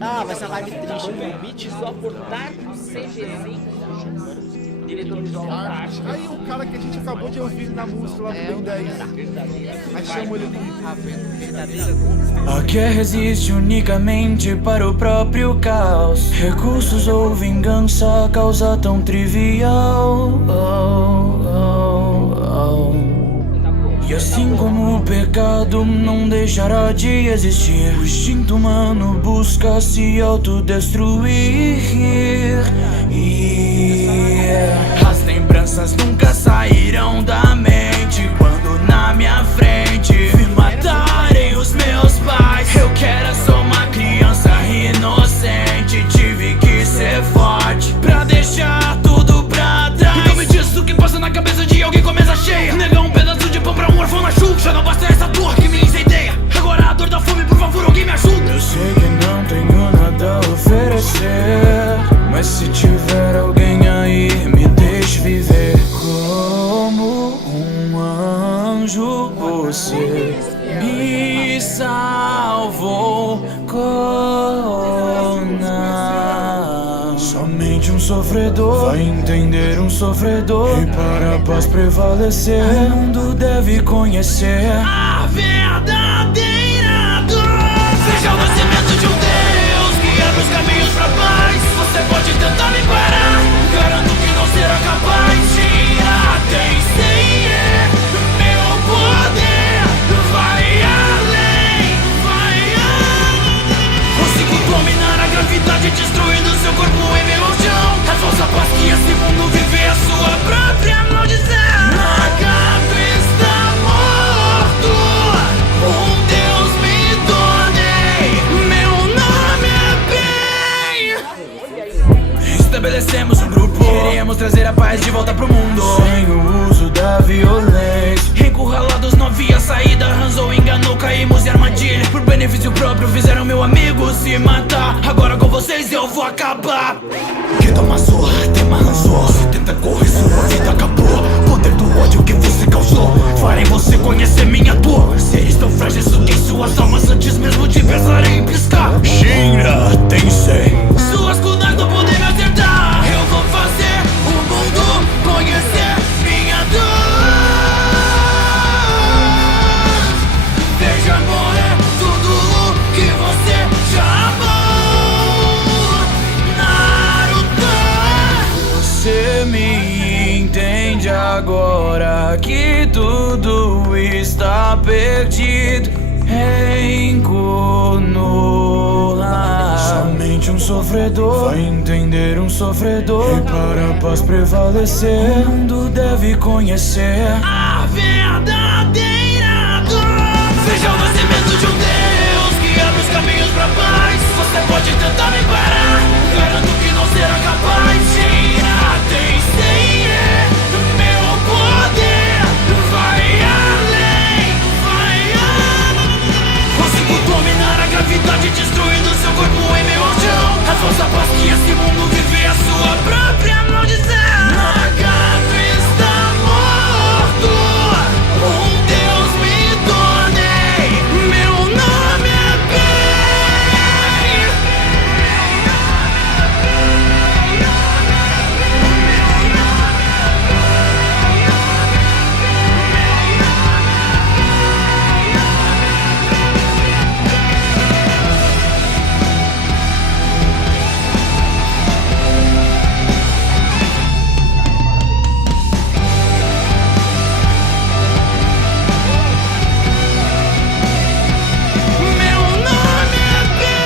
Ah, vai ser live triste, velho. Beat só por Dark CG5. Diretor visual fantástico. Aí o cara que a gente acabou de ouvir na música lá do Ben 10. Aí chama ele A guerra existe unicamente para o próprio caos. Recursos ou vingança, causa tão trivial. E assim como o pecado não deixará de existir, o instinto humano busca se autodestruir. As lembranças nunca sairão da mente quando na minha frente vi matarem os meus pais. Eu que era só uma criança inocente, tive que ser forte pra deixar tudo pra trás. Então me diz o que passa na cabeça de alguém com a mesa cheia. Negar um pedaço de pão pra um órfão na chuva. Já não basta essa dor que me incendeia. Agora a dor da fome, por favor, alguém me ajuda. Eu sei que não tenho nada a oferecer, mas se tiver alguém aí, me deixe viver. Como um anjo, você me salvou, Cona. Somente um sofredor vai entender um sofredor, e para a paz prevalecer, o mundo deve conhecer a verdadeira dor. Seja o nascimento de um Deus que abre os caminhos pra paz. Você pode tentar me parar, garanto que não será capaz. Tira, tem sem meu poder vai além, vai além. Consigo dominar a gravidade, destruindo seu corpo em meu chão. A falsa paz que esse mundo vive é a sua própria maldição. Macaco está morto, um Deus me tornei, meu nome é bem. Estabelecemos um grupo, queríamos trazer a paz de volta pro mundo, sem o uso da violência. Encurralados não havia saída, Hanzo enganou, caímos em armadilha. Por benefício próprio fizeram meu amigo se matar. Agora com vocês eu vou acabar. Que dá uma zorra, tem uma Hanzo. Se tenta correr, sua vida acabou. Poder do ódio que você causou farei você conhecer minha dor. Seres tão frágeis, suguei suas almas antes mesmo de pensar em piscar. Shinra Tensei, suas kunas não podem me acertar. Eu vou fazer o mundo conhecer minha dor. Veja, amor, é tudo o que você já amou. Naruto, você me entende agora que tudo está perdido em Konoha. Somente um sofredor vai entender um sofredor, e para a paz prevalecer, o mundo deve conhecer a verdadeira dor. Seja o nascimento de um Deus que abre os caminhos pra paz. Você pode tentar me parar, garanto que não será capaz. Tira, tem sem meu poder vai além, vai além. Consigo dominar a gravidade, destruindo seu corpo em meu chão. A falsa paz que esse mundo vive é a sua própria maldição. Macaco está morto, um Deus me tornei, meu nome é bem. Meu nome é bem.